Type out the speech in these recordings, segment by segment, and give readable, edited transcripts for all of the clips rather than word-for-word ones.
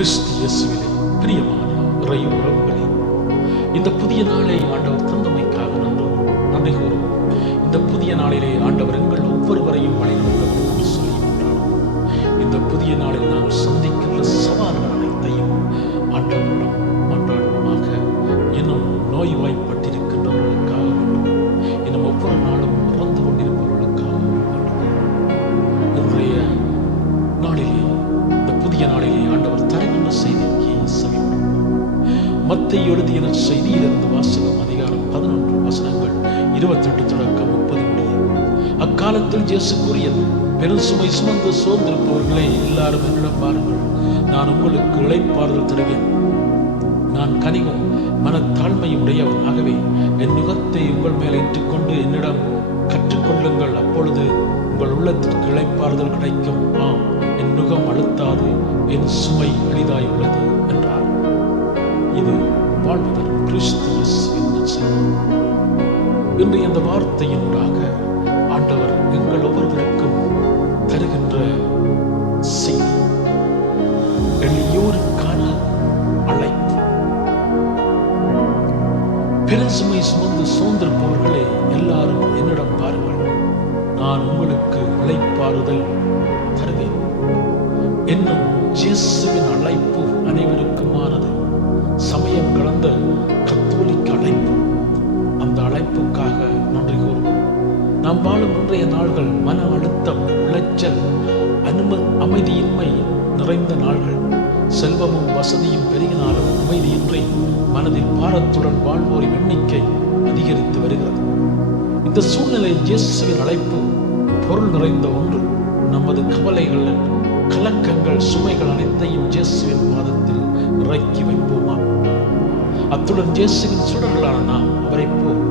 கிறிஸ்து இயேசுவிலே பிரியமான இறை உறவுகளே, இந்த புதிய நாளை ஆண்டவர் தந்தமைக்காக நன்றி கூறும். இந்த புதிய நாளிலே ஆண்டவர் எங்கள் ஒவ்வொருவரையும் வழிநடத்த சொல்லி கொண்டாடும். இந்த புதிய நாளில் நாங்கள் சந்திக்கின்ற சவால்கள் அனைத்தையும் ஆண்டவரிடம் மன்றாடுவோமாக. இன்னும் நோய்வாய்ப்பட்டிருக்கின்றவர்களுக்காக வேண்டும், இன்னும் ஒவ்வொரு நாளும் இறந்து கொண்டிருப்பவர்களுக்காக இன்றைய நாளிலே, இந்த புதிய நாளிலே ஆண்டவர் தருகின்ற செய்திக்கு செவிமடுப்போம். மத்தேயு எழுதிய செய்தியிலிருந்து வாசகம் அதிகாரம் 11 வசனங்கள் 28 தொடக்கம் 30 முடிய. அக்காலத்தில் இயேசு கூறியது, பெரும் சுமை சுமந்து சோர்ந்திருப்பவர்களே, எல்லாரும் என்னிடம் பாருங்கள், நான் உங்களுக்கு இளைப்பாறுதல் தருவேன். நான் கனிவும் மனத்தாழ்மையும் உடையவன். ஆகவே என் நுகத்தை உங்கள் மேல் ஏற்றுக்கொண்டு என்னிடம் கற்றுக்கொள்ளுங்கள், அப்பொழுது உங்கள் உள்ளத்திற்கு இளைப்பாறுதல் கிடைக்கும். ஆம், என் நுகம் அழுத்தாது, என் சுமை எளிதாய் உள்ளது என்றார். இது வாழ்வு தரும் கிறிஸ்து இயேசுவின் நற்செய்தி. இன்றைய இந்த வார்த்தையினூடாக ஆண்டவர் எங்கள் ஒவ்வொருவருக்கும் தருகின்ற செய்தி எளியோருக்கான அழைப்பு. பெருசுமை சுமந்து சோர்ந்திருப்பவர்களே, எல்லாரும் என்னிடம் பாருங்கள், நான் உங்களுக்கு இளைப்பாறுதல் தருவேன் என்னும் இயேசுவின் அழைப்பு அனைவருக்குமானது. சமயம் கடந்த கத்தோலிக்க அழைப்பு. அந்த அழைப்புக்காக நன்றி கூறுவோம். நாம் வாழும் இன்றைய நாள்கள் மன அழுத்தம், விளைச்சல், அமைதியின்மை நிறைந்த நாள்கள். செல்வமும் வசதியும் பெருகினாலும் அமைதியின்றி மனதில் பாரத்துடன் வாழ்வோரின் எண்ணிக்கை அதிகரித்து வருகிறது. இந்த சூழ்நிலையில் இயேசுவின் அழைப்பு பொருள் நிறைந்த ஒன்று. நமது கவலைகள், கலக்கங்கள், சுமைகள் அனைத்தையும் இயேசுவின் பாதத்தில் இறக்கி வைப்போமா? அத்துடன் இயேசுவின் சுடர்களான நாம் அவரை போல்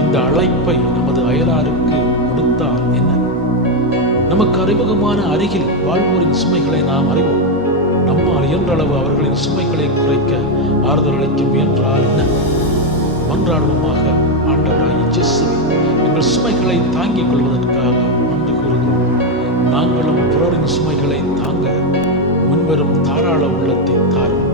இந்த அழைப்பை நமது அயலாருக்கு கொடுத்தால் என்ன? நமக்கு அறிமுகமான அருகில் வாழ்வோரின் சுமைகளை நாம் அறிவோம். நம்மால் இயன்றளவு அவர்களின் சுமைகளை குறைக்க ஆறுதல் அளிக்க முயன்றால் என்ன? மன்றாடுவோமாக. ஆண்டவராகிய இயேசுவே, எங்கள் சுமைகளை தாங்கிக் கொள்வதற்காக நன்றி கூறுகிறோம். நாங்களும் பிறரின் சுமைகளை தாங்க முன்வரும் தாராள உள்ளத்தை தாரும்.